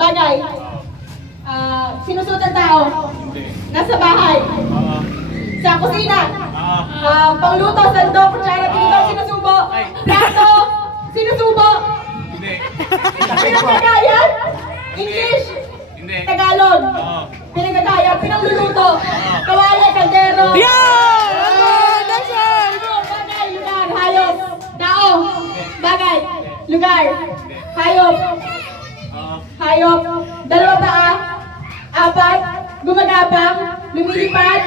Bagay. Sinusuot ng tao. Nasa bahay. Sa kusina. Pangluto, sandok, kutsara, tinidor, sinusubo. Plato, sinusubo. Pinagkagayan. English. Tagalog. Pinagkagayan, pinagluluto. Kawali, kaldero. Bagay, lugar, hayop. Tao. Bagay, lugar. Hayop. Hayop. Dalawa paa. Apat. Gumagapang. Lumilipad.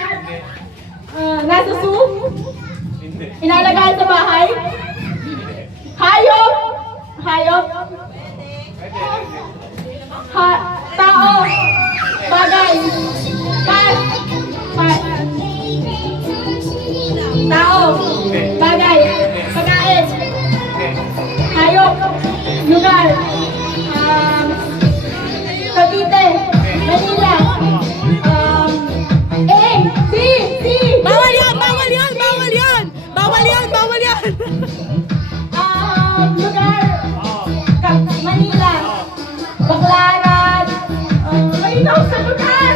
Nasa zoo. Inalagaan sa bahay. Hayop. Hayop. Tao. Bagay. Pas. Pas. Tao. Bagay. Pagkain. Hayop. Lugar. Cavite. Manila. Bawal yan! Bawal yan! Bawal yan! Bawal yan! Bawal yan! Lugar. Manila. Baclaran. Malinaw sa lugar.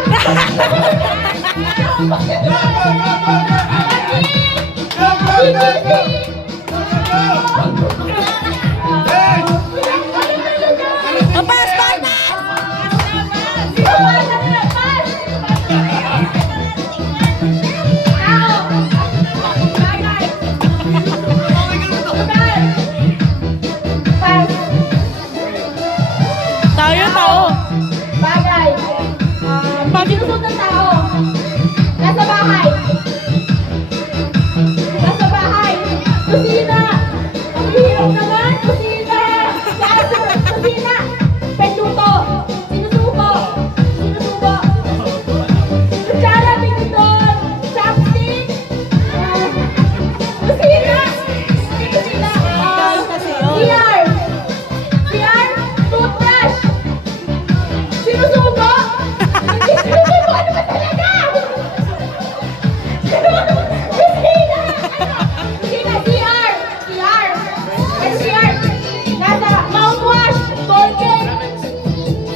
Pas! Pas! Tao yun, tao! Bagay. Sinusuot ng tao. Nasa bahay. Nasa bahay. Kusina. Ang hirap naman. Kusina. Kusina. Penluto. Sinusubo. Sinusubo. Kutsara, tinidor. Chopstick. Kusina. Kusina. CR. CR. Toothbrush. Sinusubo. Hindi sinusubo. Ano ba talaga? Kusina. Kusina. CR. CR. Ano CR? Nasa mouthwash. Colgate.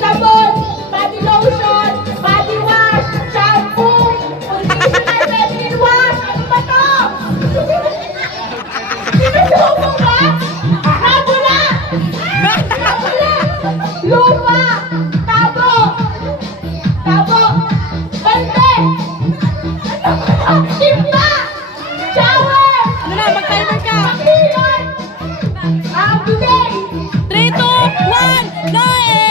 Sabon. Body lotion. Body wash. Shampoo. Conditioner. Feminine wash. Ano ba to? Sinusubo ka? Rabula. Rabula. Lupa.